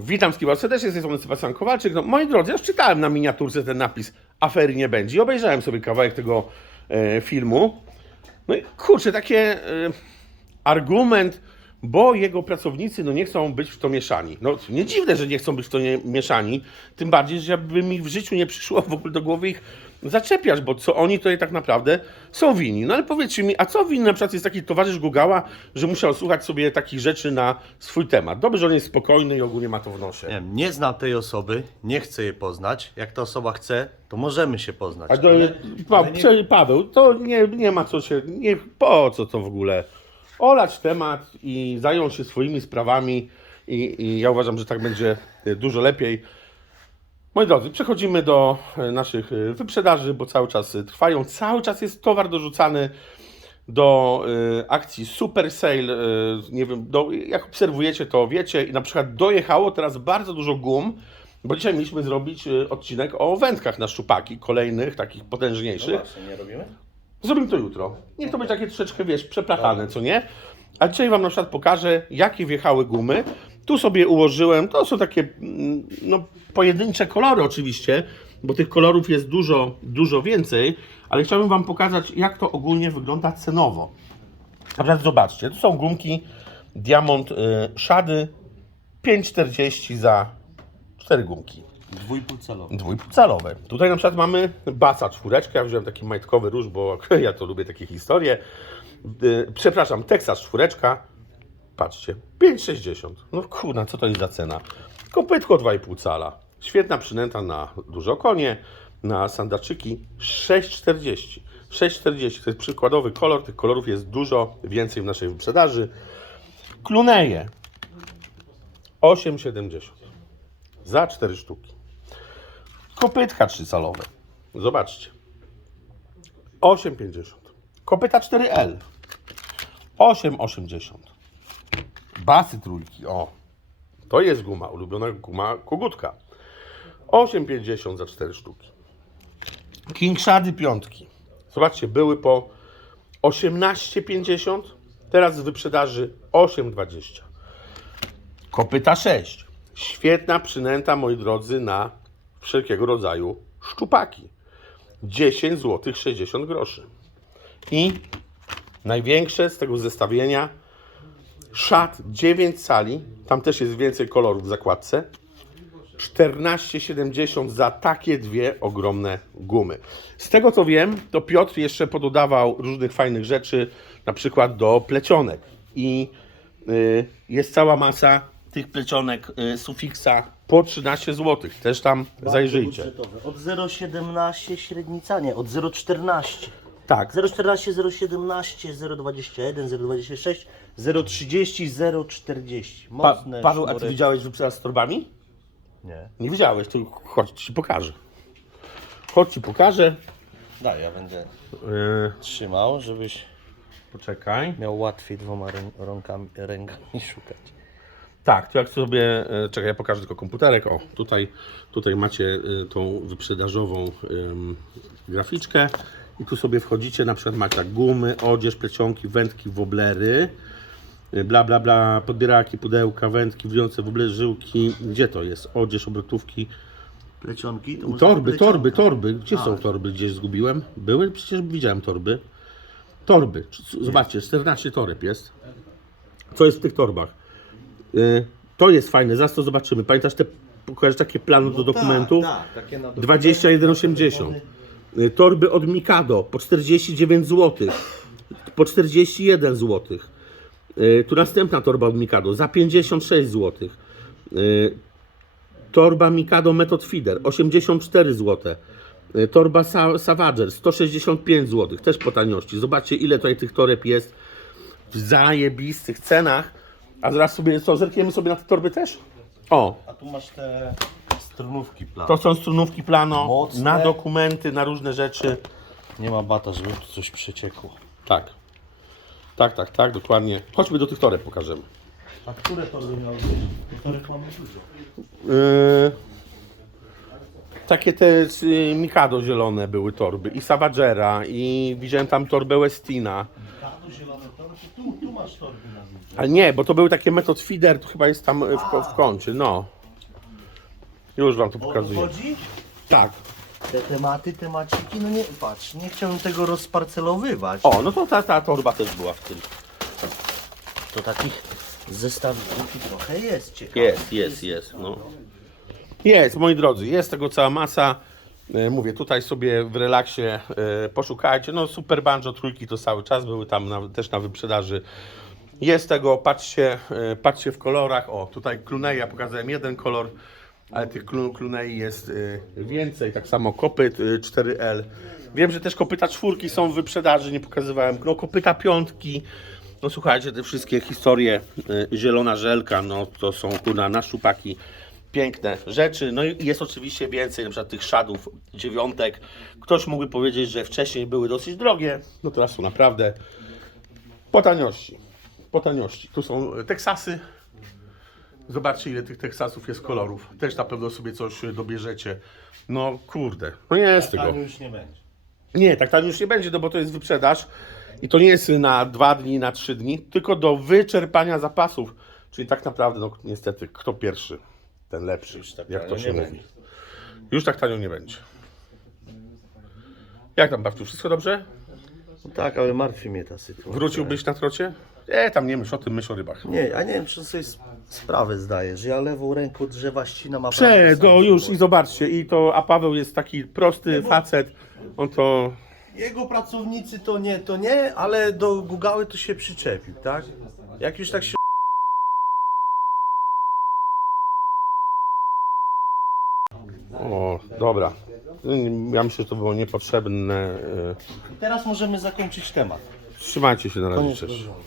Witam z bardzo serdecznie, z tej strony Sebastian Kowalczyk. No, moi drodzy, ja czytałem na miniaturce ten napis Afery nie będzie obejrzałem sobie kawałek tego e, filmu. No i kurczę, takie e, argument, bo jego pracownicy no, nie chcą być w to mieszani. No nie dziwne, że nie chcą być w to nie, mieszani, tym bardziej, że by mi w życiu nie przyszło w ogóle do głowy ich zaczepiać, bo co oni tutaj tak naprawdę są winni. No ale powiedzcie mi, a co winny na przykład jest taki towarzysz Gugała, że musiał słuchać sobie takich rzeczy na swój temat? Dobrze, że on jest spokojny i ogólnie ma to w nosie. Nie, wiem, nie znam tej osoby, nie chcę jej poznać. Jak ta osoba chce, to możemy się poznać. A do, ale, pa, ale nie, Paweł, to nie, nie ma co się, nie, po co to w ogóle? Olać temat i zająć się swoimi sprawami i, i ja uważam, że tak będzie dużo lepiej. Moi drodzy, przechodzimy do e, naszych e, wyprzedaży, bo cały czas e, trwają. Cały czas jest towar dorzucany do akcji Super Sale. nie wiem, do, jak obserwujecie, to wiecie. I na przykład dojechało teraz bardzo dużo gum, bo dzisiaj mieliśmy zrobić odcinek o wędkach na szczupaki, kolejnych, takich no potężniejszych. właśnie, nie robimy? Zrobimy to jutro. Niech to będzie takie troszeczkę, wiesz, przeplachane, co nie? A dzisiaj Wam na przykład pokażę, jakie wjechały gumy. Tu sobie ułożyłem, to są takie, mm, no, pojedyncze kolory oczywiście, bo tych kolorów jest dużo, dużo więcej, ale chciałbym Wam pokazać, jak to ogólnie wygląda cenowo. Na przykład zobaczcie, tu są gumki Diamond y, Shady 5,40 za 4 gumki Dwójpółcelowy. dwójcalowe. Tutaj na przykład mamy Baca czwóreczkę, ja wziąłem taki majtkowy róż, bo ja to lubię takie historie. Y, Przepraszam, Texas czwóreczka, patrzcie, 5,60. No kurna, co to jest za cena? Kopytko 2,5 cala. Świetna przynęta na duże konie, na sandaczyki 6,40. 6,40 to jest przykładowy kolor, tych kolorów jest dużo więcej w naszej wyprzedaży. Kluneje 8,70 za 4 sztuki. Kopytka trzycalowe. Zobaczcie. 8,50. Kopyta 4L. 8,80. Basy trójki. O. To jest guma. Ulubiona guma kogutka. 8,50 za 4 sztuki. Kingshady piątki. Zobaczcie, były po 18,50. Teraz z wyprzedaży 8,20. Kopyta 6. Świetna przynęta, moi drodzy, na wszelkiego rodzaju szczupaki. 10 zł 60 groszy. I największe z tego zestawienia szat 9 cali. Tam też jest więcej kolorów w zakładce. 14,70 za takie dwie ogromne gumy. Z tego co wiem, to Piotr jeszcze pododawał różnych fajnych rzeczy, na przykład do plecionek. I y, jest cała masa tych plecionek y, Sufixa po 13 zł. Też tam zajrzyjcie. Budżetowy. Od 0,17 średnica, nie, od 0,14. Tak, 0,14, 0,17, 0,21, 0,26, 0,30, 0,40. pa, Mocne Paweł, a ty sznury. widziałeś wyprzedaż z torbami? Nie. Nie widziałeś, to chodź ci pokażę. Chodź ci pokażę. Daj, ja będę Yy, trzymał, żebyś poczekaj. miał łatwiej dwoma rę- rąkami, rękami szukać. Tak, to jak sobie, e, czekaj, ja pokażę tylko komputerek. O, tutaj, tutaj macie e, tą wyprzedażową graficzkę i tu sobie wchodzicie, na przykład macie tak, gumy, odzież, plecionki, wędki, woblery, y, bla, bla, bla, podbieraki, pudełka, wędki, wwiące, woblery, żyłki. Gdzie to jest? Odzież, obrotówki, Plecionki? To torby, torby, torby. Gdzie A. są torby? Gdzieś zgubiłem? Były? Przecież widziałem torby. Torby. Zobaczcie, 14 toreb jest. Co jest w tych torbach? Y, To jest fajne, zaraz to zobaczymy. Pamiętasz te kojarzysz takie plany do dokumentów? Tak, tak, takie na 21,80. Y, Torby od Mikado po 49 zł. Po 41 zł. Y, Tu następna torba od Mikado za 56 zł. Y, Torba Mikado Method Feeder 84 zł. Torba Sa- Savager 165 zł. Też po taniości. Zobaczcie ile tutaj tych toreb jest w zajebistych cenach. A zaraz sobie co, zerkniemy sobie na te torby też? O, A tu masz te strunówki plan. to są strunówki plano Mocne. na dokumenty, na różne rzeczy. Nie ma bata, żeby tu coś przeciekło. Tak. Tak, tak, tak, dokładnie. Chodźmy do tych toreb, pokażemy. A które torby miały być? Mamy dużo. Yy, takie te y, Mikado zielone były torby i Savagera i widziałem tam torbę Westina. Katu zielone torby, tu, tu masz torby na nim. Ale nie, bo to były takie Method Feeder, to chyba jest tam y, w, ko- w kącie, no. Już wam to pokazuję. chodzi? Tak. Te tematy, temaciki, no nie, patrz, nie chciałbym tego rozparcelowywać. O, no to ta, ta torba też była w tym. To takich zestawników trochę jest ciekawe. Jest, jest, jest. No. Jest, moi drodzy, jest tego cała masa. E, Mówię, tutaj sobie w relaksie e, poszukajcie. No Super Banjo trójki to cały czas były tam na, też na wyprzedaży. Jest tego, patrzcie, e, patrzcie w kolorach. O, tutaj Cluneya pokazałem jeden kolor, ale tych Clunei jest e, więcej. Tak samo kopyt e, 4L. Wiem, że też kopyta czwórki są w wyprzedaży, nie pokazywałem. No kopyta piątki. No słuchajcie, te wszystkie historie, y, zielona żelka, no to są kurna na szczupaki piękne rzeczy. No i jest oczywiście więcej, na przykład tych szadów dziewiątek. Ktoś mógłby powiedzieć, że wcześniej były dosyć drogie, no teraz są naprawdę po taniości. Po taniości. Tu są y, Teksasy. Zobaczcie ile tych Teksasów jest kolorów. Też na pewno sobie coś y, dobierzecie. No kurde, no jest tego. Tam już nie będzie. Nie, tak tam już nie będzie, no bo to jest wyprzedaż i to nie jest na dwa dni, na trzy dni, tylko do wyczerpania zapasów. Czyli tak naprawdę, no niestety, kto pierwszy, ten lepszy, tak jak to tanio się nie mówi. będzie. Już tak tanio nie będzie. Jak tam, Bawciu, wszystko dobrze? No tak, ale martwi mnie ta sytuacja. Wróciłbyś na trocie? Nie, tam nie myśl o tym, myśl o rybach. Nie, a nie wiem, czy sobie sp- sprawę zdajesz. Ja lewą ręką drzewa ścinam, a Prze, prawą sam już i zobaczcie, i to, a Paweł jest taki prosty facet, on to, Jego pracownicy to nie, to nie, ale do Gugały to się przyczepił, tak? Jak już tak się... o, dobra. Ja myślę, że to było niepotrzebne. e, Teraz możemy zakończyć temat. Trzymajcie się na razie. Koniec Cześć. rozmowy.